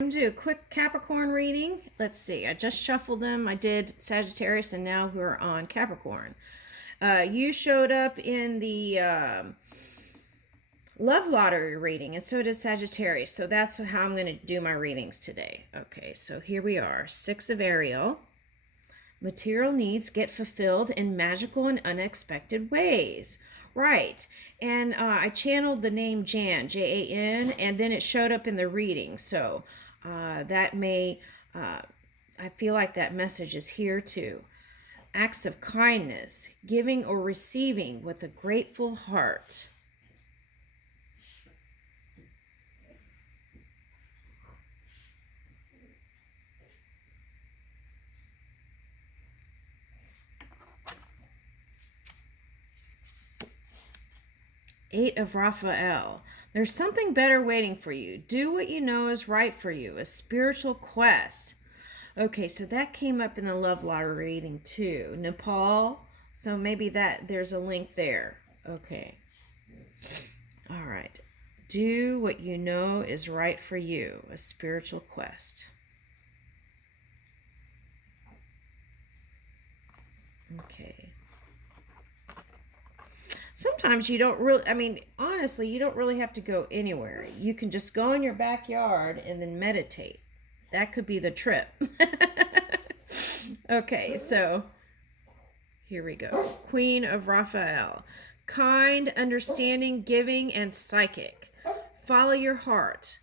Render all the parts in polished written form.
I'm going to do a quick Capricorn reading. Let's see. I just shuffled them. I did Sagittarius, and now we're on Capricorn. You showed up in the love lottery reading, and so did Sagittarius. So that's how I'm going to do my readings today. Okay, so here we are. Six of Ariel. Material needs get fulfilled in magical and unexpected ways. Right. And I channeled the name Jan, Jan, and then it showed up in the reading. So that may, I feel like that message is here too. Acts of kindness, giving or receiving with a grateful heart. Eight of Raphael. There's something better waiting for you. Do what you know is right for you. A spiritual quest. Okay, so that came up in the love lottery reading too. Nepal. So maybe there's a link there. Okay. All right. Do what you know is right for you. A spiritual quest. Okay. Sometimes you don't really, honestly, you don't really have to go anywhere. You can just go in your backyard and then meditate. That could be the trip. Okay, so here we go. Queen of Raphael. Kind, understanding, giving, and psychic. Follow your heart.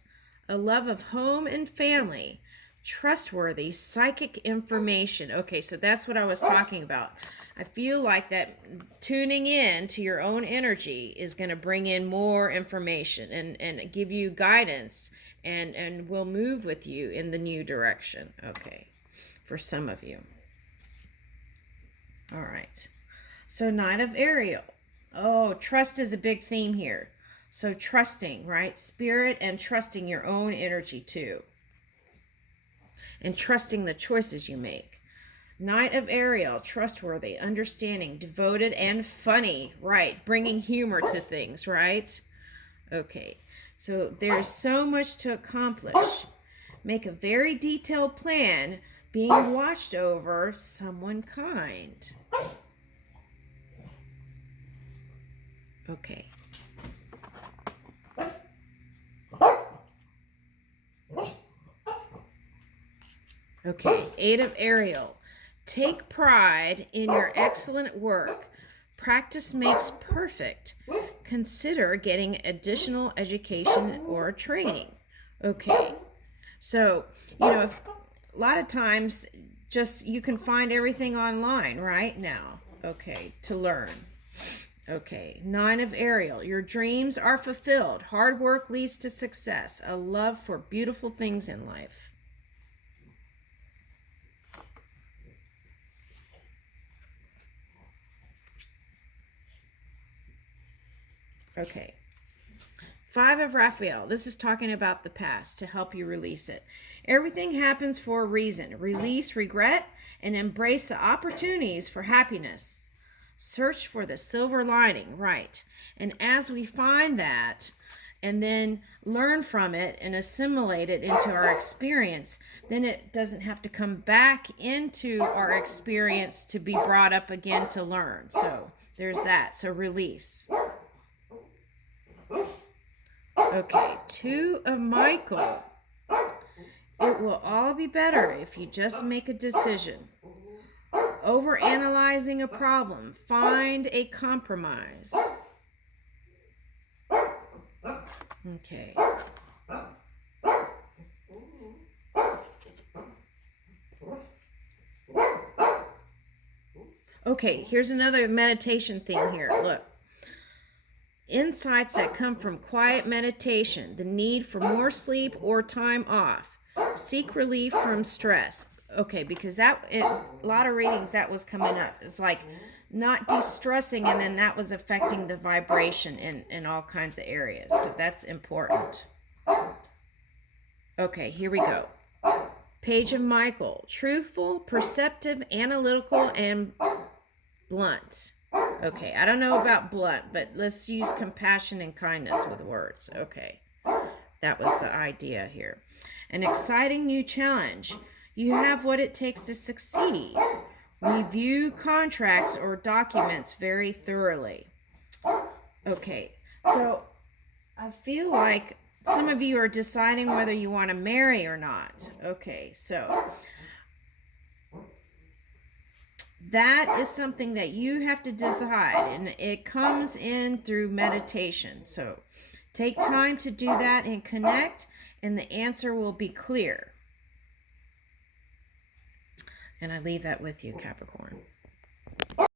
A love of home and family. Trustworthy psychic information. Okay, so that's what I was talking about. I feel like that tuning in to your own energy is going to bring in more information and give you guidance and will move with you in the new direction. Okay, for some of you. All right. So Knight of Ariel. Oh, trust is a big theme here. So trusting, right? Spirit and trusting your own energy too. And trusting the choices you make. Knight of Ariel, trustworthy, understanding, devoted, and funny. Right, bringing humor to things, right? Okay, so there's so much to accomplish. Make a very detailed plan, being watched over, someone kind. Okay. Okay, Eight of Ariel. Take pride in your excellent work. Practice makes perfect. Consider getting additional education or training. Okay, so, a lot of times just you can find everything online right now, okay, to learn. Okay, Nine of Ariel. Your dreams are fulfilled. Hard work leads to success. A love for beautiful things in life. Okay. Five of Raphael. This is talking about the past to help you release it. Everything happens for a reason. Release regret and embrace the opportunities for happiness. Search for the silver lining, right? And as we find that and then learn from it and assimilate it into our experience, then it doesn't have to come back into our experience to be brought up again to learn. So there's that. So release. Okay, Two of Michael. It will all be better if you just make a decision. Overanalyzing a problem. Find a compromise. Okay. Okay, here's another meditation thing here. Look. Insights that come from quiet meditation, the need for more sleep or time off. Seek relief from stress. Okay, because a lot of readings that was coming up. It's like not de-stressing, and then that was affecting the vibration in all kinds of areas. So that's important. Okay, here we go. Page of Michael. Truthful, perceptive, analytical, and blunt. Okay, I don't know about blunt, but let's use compassion and kindness with words. Okay, That was the idea here. An exciting new challenge. You have what it takes to succeed. Review contracts or documents very thoroughly. Okay, so I feel like some of you are deciding whether you want to marry or not. Okay, so that is something that you have to decide, and it comes in through meditation. So take time to do that and connect, and the answer will be clear. And I leave that with you, Capricorn.